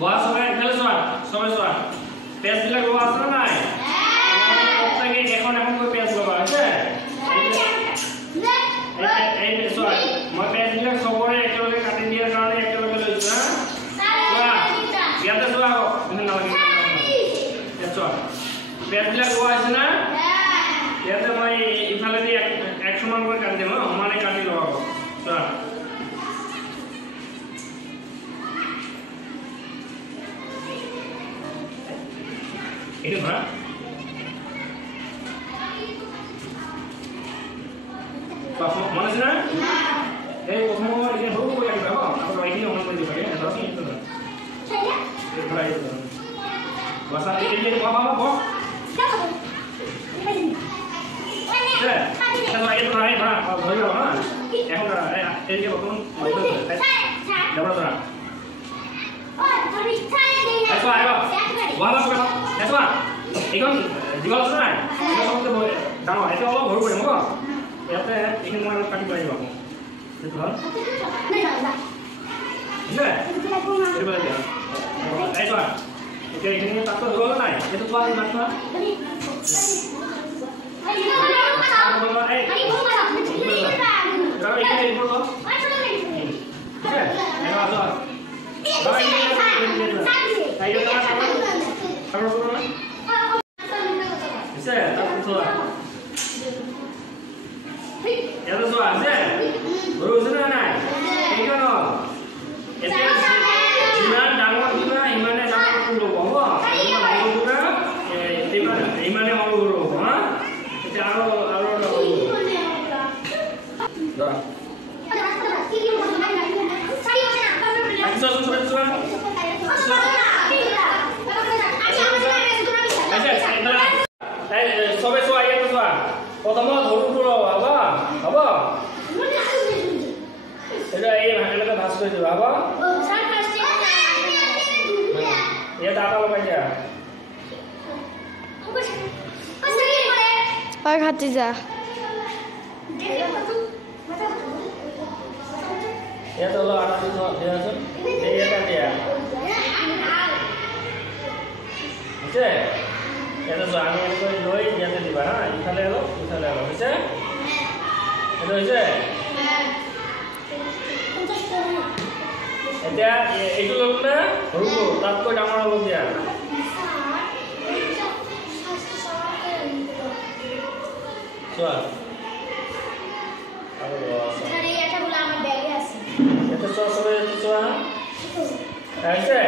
বস সবাই খেলে সবাই পেজ বিলাক লোৱা আছে না নাই প্ৰত্যেকে এখন এখন কৰে পেজ লোৱা আছে এই মই পেজ বিলাক সবৰে একেলগে কাটি দিয়াৰ কাৰণে একেলগে লৈছো হা ইয়াতে চোৱা তুমি নালাগে চোৱা পেজ বিলাক লোৱা আছে না ইয়াতে মই ইফালে দি এক সমান কৰে কাটি দিম সমানে কাটি লোৱা হ'ব চোৱা ini mana? Pak, mana sih nak? Kamu ini baru boleh kita apa? Apa ini orang boleh dipakai? Ada sih itu. Saya. Itu itu. Bahasa ini apa? Kita lagi terakhir, Pak. Boleh apa? Yang mana? Ini dia bakal. Dapat berapa? Oh, tapi saya ni. Ayo. Wah, that's why. Ikon jual sana. Kalau kita boleh, tahu itu Allah baru boleh mau. Ya teh, ikan mau kaki balik aku. Betul kan? Iya. Coba lihat. Ayo coba. Oke, ini tak tahu dulu naik. Itu tuan mana? Kalau ini dulu. Oke, ayo masuk. Kalau ini ayo sama-sama. Kamu turun. Bisa, tak turun. Ya turun, bisa. Baru sana naik. Ikan oh. Itu iman dalam juga, imannya dalam dulu, bawa. Iman juga, imannya mau dulu, ha? Itu aro. Dah. সবে সোয়া ইয়ে তো সোয়া প্রথম ধরু পুরো বাবা বাবা এটা এই ভাঙাটাকে ভাঁজ করে দিবা বাবা ये दाता लोग क्या और खाती जा ये तो लो आटा तो दिया सुन ये क्या दिया ओके এটা তো আমি এনেকৈ লৈ ইয়াতে দিবা হা ইফালে আলো হৈছে এটা হৈছে এতিয়া এইটো লম না সৰু তাতকৈ ডাঙৰ লম দিয়া চোৱা আৰু আৰে এটা বলা আমাৰ ব্যাগে আছে এটা চোৱা সবে চোৱা আছে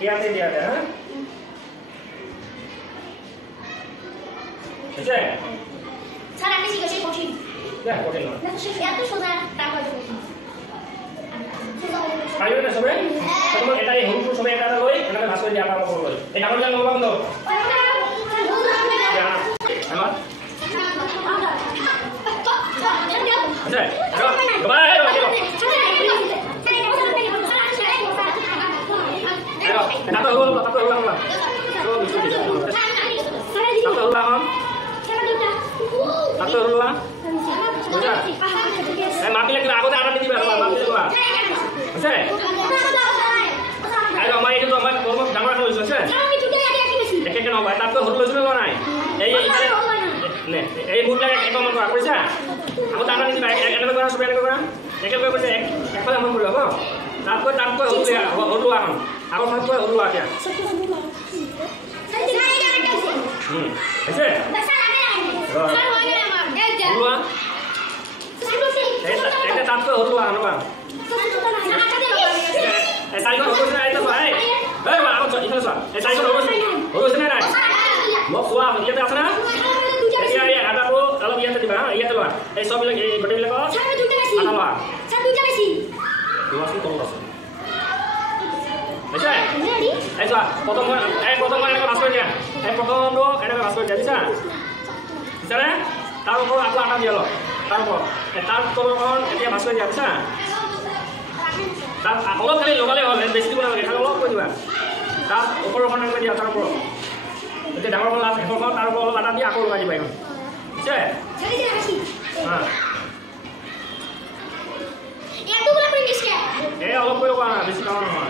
ইয়াতে দিয়াতে হা Oke. Cara ini sih kocin. Ya, kocin lah. Ya tuh sudah tambah dulu. Ayo na sobe. Kamu eta এই হুরু sobe eta লই, এটাকে ভাঁজ করে দিয়া কাম করব। এই কাগজ জান লবা কিন্তু। Ya. আমার। আচ্ছা। Bye bye. Ayo, kata ulang. Kata ulang. Satu ulang. Mampir lagi aku tak ada di bawah, mampir dua. Oke. Ayo main itu main, kamu jangan dulu, oke? Ekek kan obat, tapi huruf lu sudah naik. Nih, mudah ekek kamu kau aku bisa. Aku tangan ini naik, ekek kau supaya ekek kau. Ekek kau bisa, ekek kau yang mau dulu, apa? Tapi huruf ya, huruf apa? Aku satu huruf aja. Oke. Dua. Ini tanpa huruf anu bang. Tadi kan hurufnya itu baik. Bang, aku coba itu soal. Tadi kan hurufnya naik. Mau suam, dia tak sana. Iya, ada tu. Kalau dia tadi bang, iya tu bang. Soal bilang, betul bilang kau. Ada bang. Dua sih tolong. Bisa? Ayo, potong mana kau masuknya? Potong dulu, kau masuk jadi bisa? Bisa deh? Taruh kau aku akan dia loh. Taruh kau. Taruh turun, dia masuk dia bisa? Taruh, kalau kali lo kali orang besi itu mana lagi? Kalau lo kau juga. Taruh, ukur orang yang dia taruh kau. Jadi dah kalau lah, kalau kau taruh kau ada dia aku lagi bayar. Bisa? Jadi kasih. Ya tu berapa ini sih? Allah kau mana besi kau mana?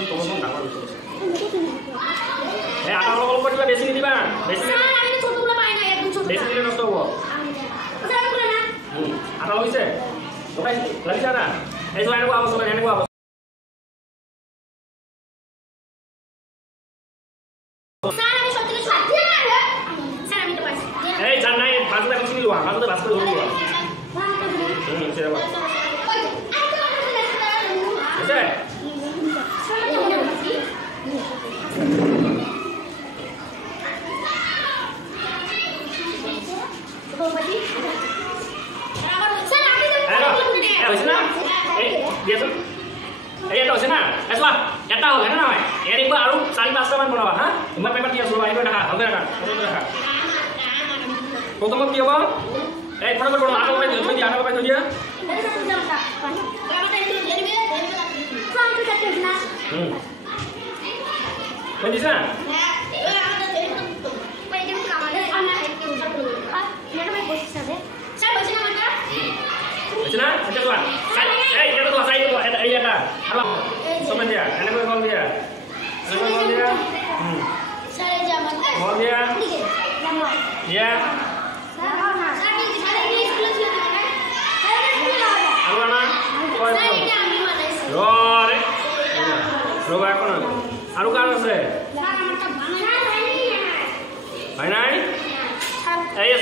Itu tolong dapat itu. Atas lo kalau kau besi ni bang, besi ni. Sana ini छोटू वाला पाएगा एकदम छोटू. Besi ni nafsu wo. Sana बोला ना. Atas lo bisa. Oke, lagi sana. Itu yang gua apa? Yang gua apa? Sana ini छोटू के साथ dia ada. Sana ini pas. Jangan naik, masuk ke sini luang, masuk ke dulu. Siapa? Bisa. Itu sana. Eswa, kata ho kana nai. Eri ba aru 5:30 মান বনাবা হা? ইমান paper দিয়া সবাই এটা দেখা, হবে দেখা। প্রথমত কি হবে? এই ফটাফট বড় আটা পাই ধুই দিয়া, আটা পাই ধুই দিয়া। Kau bisa? Macam mana? Macam tuan. Kita tuan saya tu, ada ada. Halo. Sama dia. Ini boleh call dia. Ini boleh call dia. Saya jaman. Call dia. Dia. Halo mana? Rory. Roba apa nak? Aru kan ada? Mana?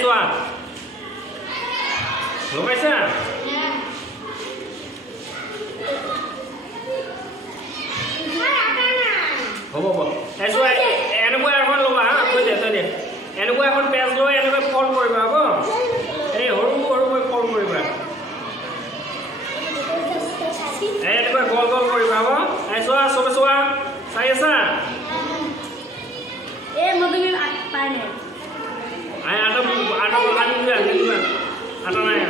Tuan. Lo kaisa? Hobo. Eswa, ene ko এখন লবা হা কই দেছে নি ene ko এখন page লই ene ko কল কৰিবা হবো এই হৰু মই কল কৰিবা ene ko কল কৰিবা হবো এসৱা সবসৱা চাই আছা এ মদুমির পায় না আই আটা বলানি দিবা আটা নাই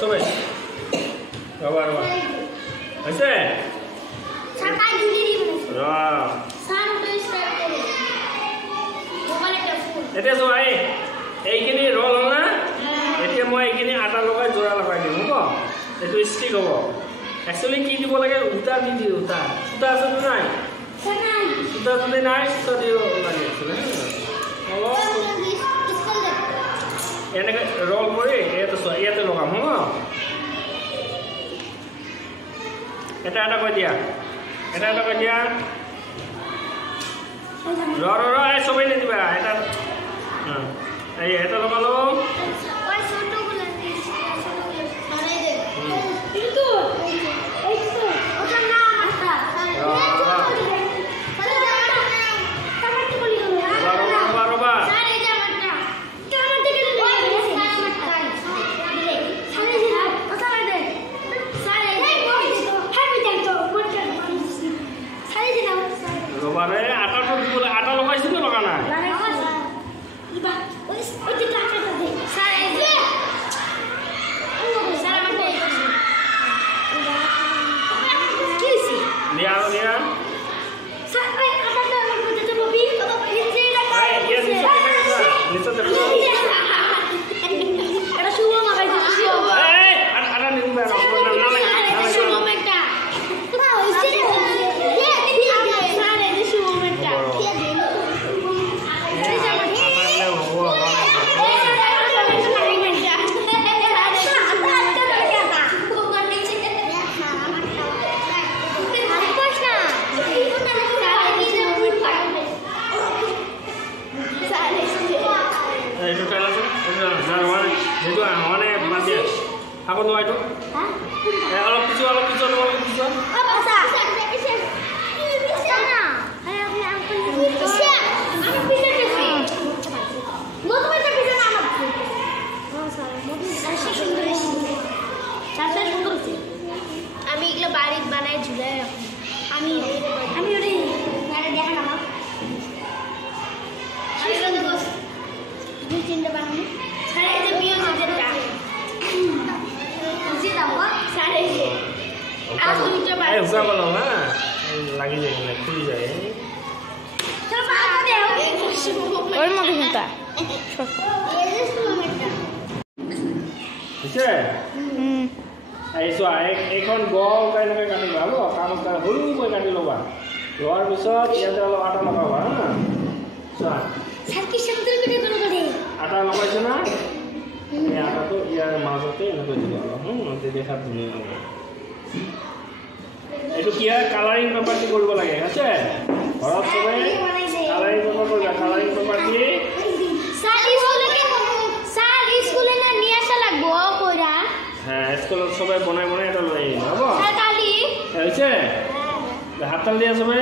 Sobat, kawan. Masih? Sampai juli ni. Sampai start kare. Mobile telefon. Itu soai. Ini roll na. Itu mau ini atas lokai jora lokai ni, muka. Itu stick hobo. Actually kini boleh ke utar ni di utar. Utar tu naik. Senang. Utar tu naik, utar dia lagi. Kalau ini roll boleh, itu soai, itu lokam, muka. Itu ada apa dia? Itu ada apa dia? Roro, sobat ini juga. Itu, itu lokal lo. Itu. Otak nama mata. Roba. Roba atas tu boleh atas lokasi tu lokana. Dia. Sampai ada dalam kita mobil atau ada semua makanya semua. Ada ni mana? Nama. Semua mereka. Apa tu itu? Hah? Alam kicau. Apa sah? Sana. Ayah punya angkut. Bisa. Anak bisa kasi. Mau tu macam bisa anak. Oh salah. Mau tu asal sundur sih. Asal sundur sih. Ami ikut barit banai juga. Ami udah. Nggak ada nama. Ami sundur bos. Ini cinta banget. Saya itu biar saja. Aku juga এই হুঁচা বলো না লাগি যায় না খুলি যায় ওর মধ্যে কিন্তু বুঝছে এই চোৱা এইখন বলকৈ এনেকৈ কাটি লোৱা হ'ব কাগজ সৰুকৈ কাটি ল'বা লোৱাৰ পিছত ইয়াতে অলপ আটা লগাবা হা চোৱা আটা লগাইছো না এই আটাটো ইয়াৰ মাজতে এনেকৈ দিব অলপ দেখাত ধুনীয়া হ'ব এইটো কি হয় কালাৰিং পেপাৰ দি কৰিব লাগে আছে ঘৰত চবে কালাৰিং পেপাৰ কৰিবা কালাৰিং পেপাৰ দি হ্যাঁ স্কুলত সবাই বনাই বনাই এটা লৈ আহিব হ'ব হৈছে হাত তাল দিয়া সবে